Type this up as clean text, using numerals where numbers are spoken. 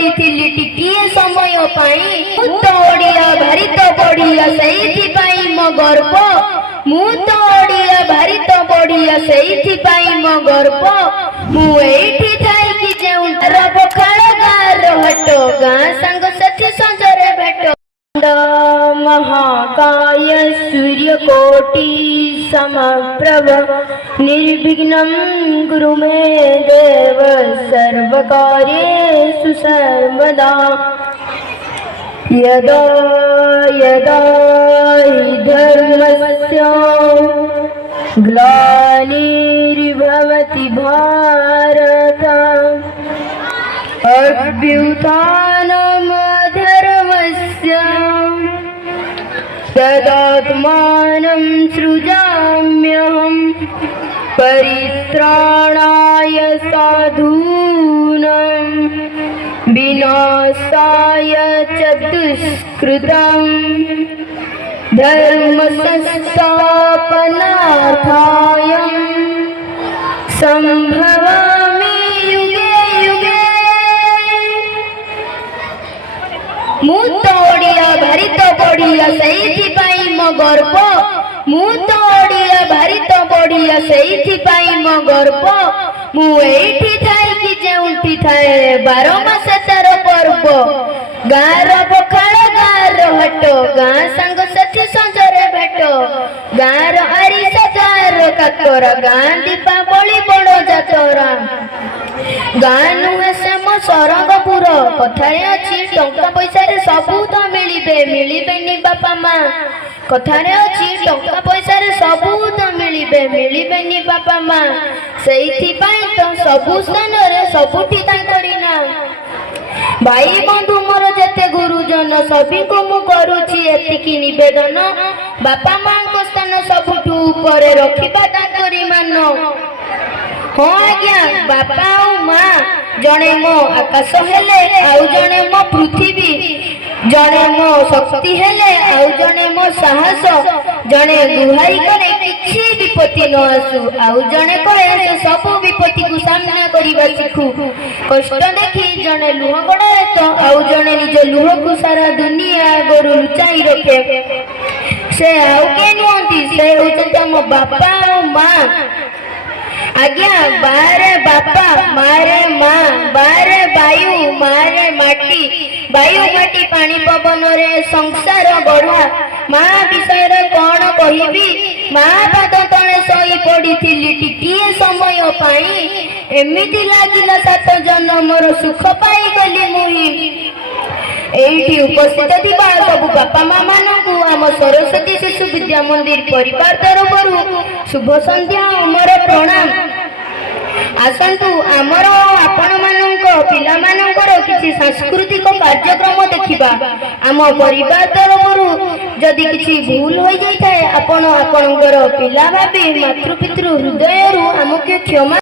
पढ़ी टिकिए समय मु तो ओडिया भारी तो बढ़िया से मो गर्व मु तो ओडिया भारी तो बढ़िया से मो गर्व मुठी थाई कि जो पखाड़ गार हटो गाँ सांग साथी संजरे भेटो महाकाय सूर्यकोटि समप्रभ निर्विघ्नं कुरु मे देव सर्वकार्येषु सर्वदा यदा यदा हि धर्मस्य ग्लानिर्भवति भारत अभ्युत्थानमधर्मस्य तदात्मानं सृजाम्यहं परित्राणाय साधूनां विनाशाय च दुष्कृतं धर्म संस्थापनार्थाय संभवामि युगे युगे मु तो ओडिया भारी तो बढ़िया से मो गर्व मु तो ओडिया भारी तो बढ़िया से मो गर्व मुठी थाई कि जोठी थाए 12 मास तार पर्व गाँर पखाड़ गाँर हटो गाँ सांग साथी संजरे भेटो गाँर आरिसा गाँर काकरा गाँ दीपावली बड़ जातरा गाँ नुहे श्याम सरंगपुर कथारे अच्छी टंका पैसा सबू तो मिलिबे मिलिबेनी बापा माँ कथारे अच्छी टंका पैसा सबू तो मिलिबे मिलिबेनी बापा माँ से तो सबू स्थान सबुठी ना भाई बंधु मोर जेते गुरुजन सभी को मु करूची एतिकी निवेदन बापा माँ को स्थान सबुठू ऊपर रखिबा तांकरी मान हाँ आज्ञा बापा और माँ जड़े मो आकाश हेले आउ जड़े मो पृथ्वी जड़े मो शक्ति हेले आउ जड़े मो साहस जड़े गुहारी करे किछि विपत्ति न आसु आउ जड़े कहे से सब विपत्ति को सामना करिबा सिखु कष्ट देखी जड़े लुह गड़े तो आउ जड़े निज लुह को सारा दुनिया गोरु लुचाई रखे से आउ के नुहंती से होचंती मो बापा और माँ आज्ञा बारे बापा मारे माँ बारे वायु मारे माटी वायु माटी पानी पवन रे संसार गढ़ा माँ विषय कौन कहबी माँ पाद तले शई पड़ी टिकिए समय एमिति लागिला 7 जन्मर सुख पाई गली मुही एठी उपस्थित थिबा सब बापा माँ मानकु आम सरस्वती शिशु विद्या मंदिर परिवार तरफरु शुभ संध्या मोर प्रणाम आसंतु आमर आपण मानक पिला मानकर किछि सांस्कृतिक कार्यक्रम देखिबा आम परिवार तरफरु जदि किछि भूल होई जाय थाए आपण आपणकर पिला भाबी मातृपितृ हृदयरु आमके क्षमा